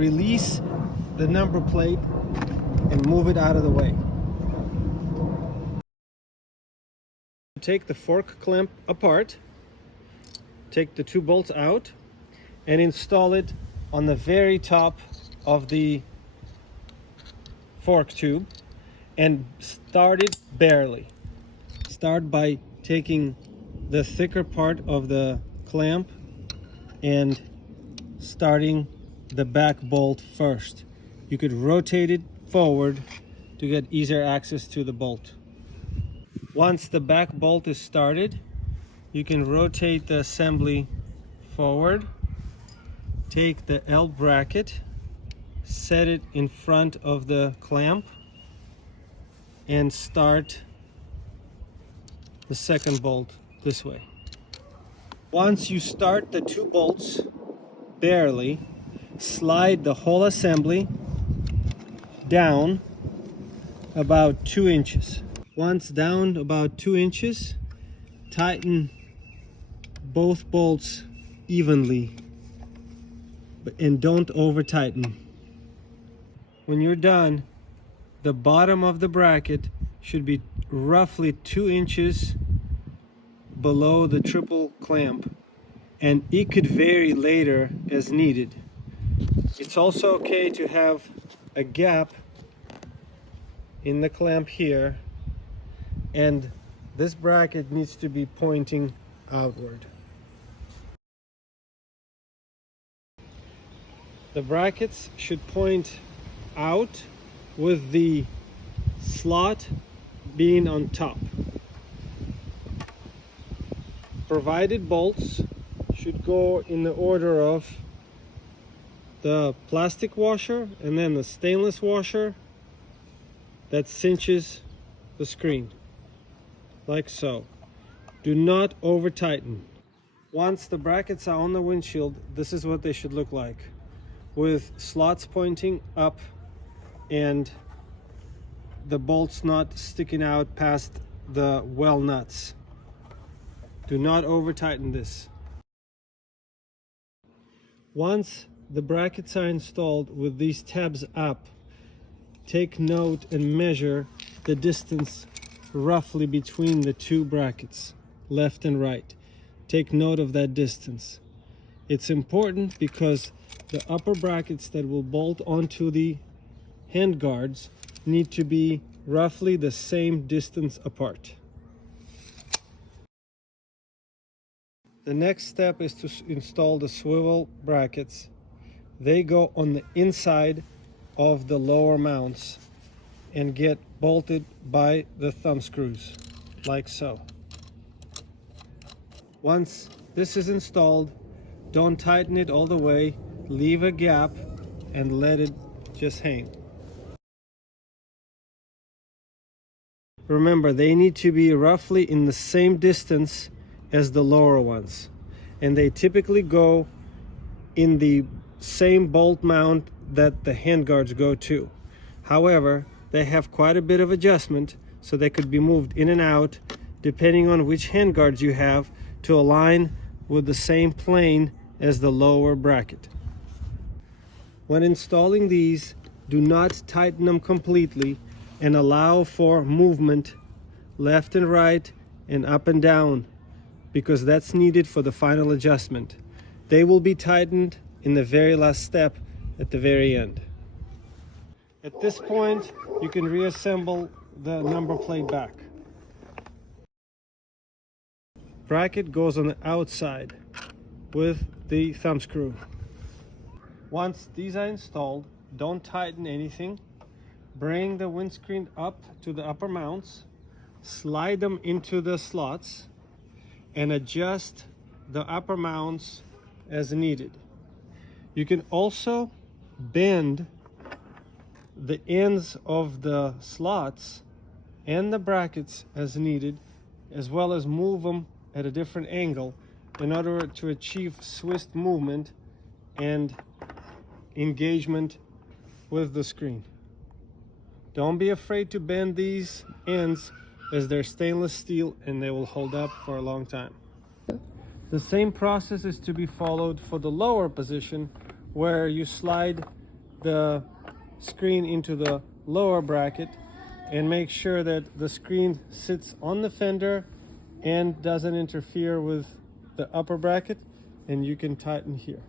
Release the number plate and move it out of the way. Take the fork clamp apart, take the 2 bolts out, and install it on the very top of the fork tube, and start it barely. Start by taking the thicker part of the clamp and starting the back bolt first. You could rotate it forward to get easier access to the bolt. Once the back bolt is started, you can rotate the assembly forward, take the L bracket, set it in front of the clamp, and start the second bolt this way. Once you start the 2 bolts barely, slide the whole assembly down about 2 inches. Once down about 2 inches, tighten both bolts evenly and don't over tighten. When you're done, the bottom of the bracket should be roughly 2 inches below the triple clamp, and it could vary later as needed. It's also okay to have a gap in the clamp here, and this bracket needs to be pointing outward. The brackets should point out with the slot being on top. Provided bolts should go in the order of the plastic washer and then the stainless washer that cinches the screen, like so. Do not over tighten. Once the brackets are on the windshield, this is what they should look like, with slots pointing up and the bolts not sticking out past the well nuts. Do not over tighten this. Once the brackets are installed with these tabs up, take note and measure the distance roughly between the 2 brackets, left and right. Take note of that distance. It's important because the upper brackets that will bolt onto the hand guards need to be roughly the same distance apart. The next step is to install the swivel brackets. They go on the inside of the lower mounts and get bolted by the thumb screws, like so. Once this is installed, don't tighten it all the way, leave a gap and let it just hang. Remember, they need to be roughly in the same distance as the lower ones, and they typically go in the same bolt mount that the handguards go to. However, they have quite a bit of adjustment, so they could be moved in and out depending on which handguards you have to align with the same plane as the lower bracket. When installing these, do not tighten them completely and allow for movement left and right and up and down, because that's needed for the final adjustment. They will be tightened in the very last step at the very end. At this point, you can reassemble the number plate back. Bracket goes on the outside with the thumb screw. Once these are installed, don't tighten anything. Bring the windscreen up to the upper mounts, slide them into the slots, and adjust the upper mounts as needed. You can also bend the ends of the slots and the brackets as needed, as well as move them at a different angle in order to achieve swift movement and engagement with the screen. Don't be afraid to bend these ends, as they're stainless steel and they will hold up for a long time. The same process is to be followed for the lower position, where you slide the screen into the lower bracket and make sure that the screen sits on the fender and doesn't interfere with the upper bracket, and you can tighten here.